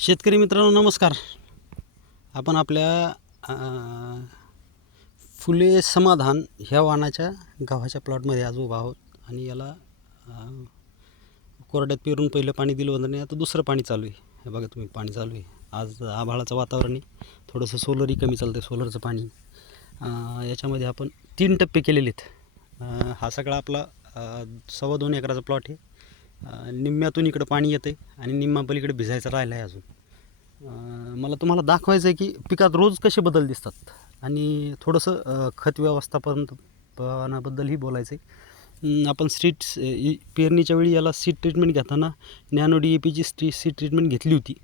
शेतकरी मित्रांनो नमस्कार. आपण आपल्या फुले समाधान ह्या वाणाच्या गव्हाच्या प्लॉटमध्ये आज उभा आहोत आणि याला कोरड्यात पेरून पहिलं पाणी दिलं होतं आणि आता दुसरं पाणी चालू आहे. हे बघा तुम्ही, पाणी चालू आहे. आज आभाळाचं वातावरण आहे, थोडंसं सोलरही कमी चालतं आहे. सोलरचं पाणी याच्यामध्ये आपण 3 टप्पे केलेले आहेत. हा सगळा आपला 2.25 एकराचा प्लॉट आहे. निम्म्यातून इकडं पाणी येतं आहे आणि निम्मा पलीकडे भिजायचं राहिलं आहे अजून. मला तुम्हाला दाखवायचं आहे की पिकात रोज कसे बदल दिसतात आणि थोडंसं खत व्यवस्थापनाबद्दलही बोलायचं आहे. आपण पेरणीच्या वेळी याला सीड ट्रीटमेंट घेताना नॅनो DAPची सीड ट्रीटमेंट घेतली होती.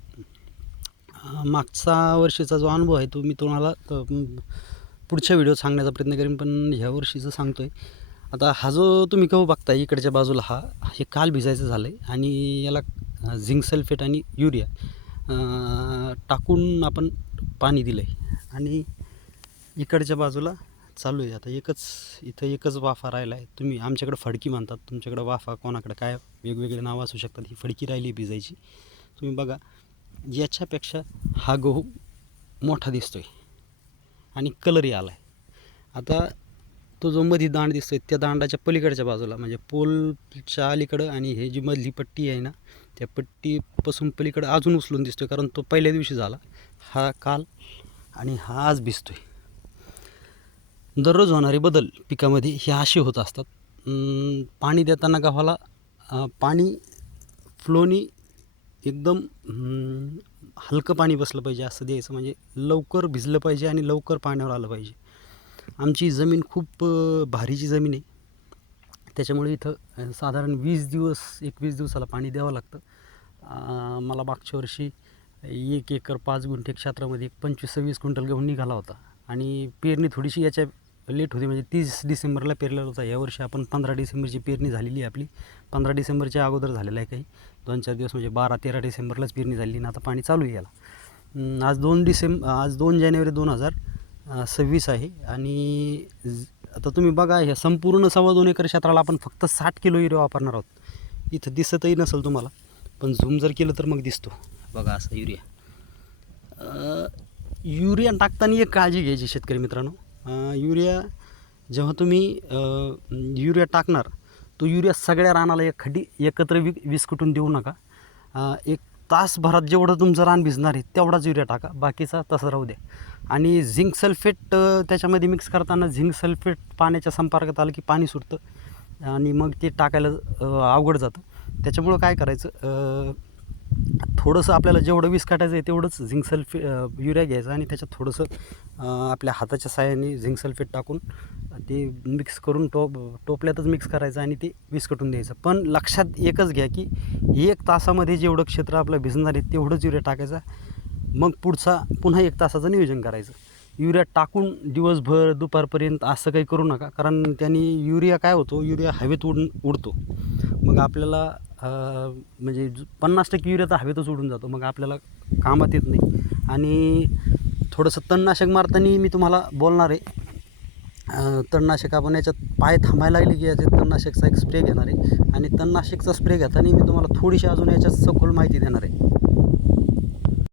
मागचा वर्षीचा जो अनुभव आहे तो मी तुम्हाला पुढच्या व्हिडिओत सांगण्याचा प्रयत्न करेन, पण ह्या वर्षीचं सांगतो आहे. आता हा जो तुम्ही गहू बघता इकडच्या बाजूला हे काल भिजायचं झालं आहे आणि याला झिंक सल्फेट आणि युरिया टाकून आपण पाणी दिलं आहे आणि इकडच्या बाजूला चालू आहे. आता इथं एकच वाफा राहिला आहे. तुम्ही आमच्याकडं फडकी म्हणतात, तुमच्याकडं वाफा, कोणाकडं काय वेगवेगळे नावं असू शकतात. ही फडकी राहिली भिजायची. तुम्ही बघा, याच्यापेक्षा हा गहू मोठा दिसतो आहे आणि कलरही आला आहे. आता तो जो मधी दांड दिसतो आहे त्या दांडाच्या पलीकडच्या बाजूला म्हणजे पोलच्या अलीकडं आणि हे जी मधली पट्टी आहे ना, त्या पट्टीपासून पलीकडं अजून उचलून दिसतो आहे, कारण तो पहिल्या दिवशी झाला, हा काल आणि हा आज भिजतो आहे. दररोज होणारे बदल पिकामध्ये हे असे होत असतात. पाणी देताना गव्हाला पाणी फ्लोनी एकदम हलकं पाणी बसलं पाहिजे असं द्यायचं, म्हणजे लवकर भिजलं पाहिजे आणि लवकर पाण्यावर आलं पाहिजे. आमची जमीन खूप भारीची जमीन आहे, त्याच्यामुळे इथं साधारण 21 दिवसाला पाणी द्यावं लागतं. मला मागच्या वर्षी 1 एकर 5 गुंठे क्षेत्रामध्ये 25-26 क्विंटल गहू निघाला होता आणि पेरणी थोडीशी याच्या लेट होती, म्हणजे 30 डिसेंबरला पेरलेला होता. यावर्षी आपण 15 डिसेंबरची पेरणी झालेली आहे आपली. 15 डिसेंबरच्या अगोदर झालेलं आहे, काही 2-4 दिवस म्हणजे 12-13 डिसेंबरलाच पेरणी झाली आणि आता पाणी चालू आहे याला. आज 2 जानेवारी 2026 आहे आणि आता तुम्ही बघा, ह्या संपूर्ण 2.25 एकर क्षेत्राला आपण फक्त 60 किलो युरिया वापरणार आहोत. इथं दिसतही नसेल तुम्हाला, पण झूम जर केलं तर मग दिसतो. बघा असा युरिया टाकताना एक काळजी घ्यायची शेतकरी मित्रांनो. युरिया जेव्हा तुम्ही युरिया टाकणार, तो युरिया सगळ्या रानाला एक खड्डी एकत्र विस्कटून देऊ नका. 1 तासभरात जेवढं तुमचं रान भिजणार आहे तेवढाच युरिया टाका, बाकीचा तसं राहू द्या. आणि झिंक सल्फेट त्याच्यामध्ये मिक्स करताना झिंक सल्फेट पाण्याच्या संपर्कात आलं की पाणी सुटतं आणि मग ते टाकायला अवघड जातं. त्याच्यामुळं काय करायचं, थोडंसं आपल्याला जेवढं विस्कटायचं आहे तेवढंच युरिया घ्यायचं आणि त्याच्यात थोडंसं आपल्या हाताच्या साहाय्याने झिंक सल्फेट टाकून ते मिक्स करून टोपल्यातच मिक्स करायचं आणि ते विस्कटून द्यायचं. पण लक्षात एकच घ्या की 1 तासामध्ये जेवढं क्षेत्र आपलं भिजणार आहे तेवढंच युरिया टाकायचा. मग पुन्हा 1 तासाचं नियोजन करायचं. युरिया टाकून दिवसभर दुपारपर्यंत असं काही करू नका, कारण त्याने युरिया काय होतो, युरिया हवेत उडतो. मग आपल्याला म्हणजे 50% युरिया तर हवेतच उडून जातो, मग आपल्याला कामात येत नाही. आणि थोडंसं तणनाशक मारताना मी तुम्हाला बोलणार आहे. तणनाशक आपण याच्यात पाय थांबायला लागले की याच्यात तणनाशकचा एक स्प्रे घेणार आहे आणि तणनाशकचा स्प्रे घेताना मी तुम्हाला थोडीशी अजून याच्यात सखोल माहिती देणार आहे.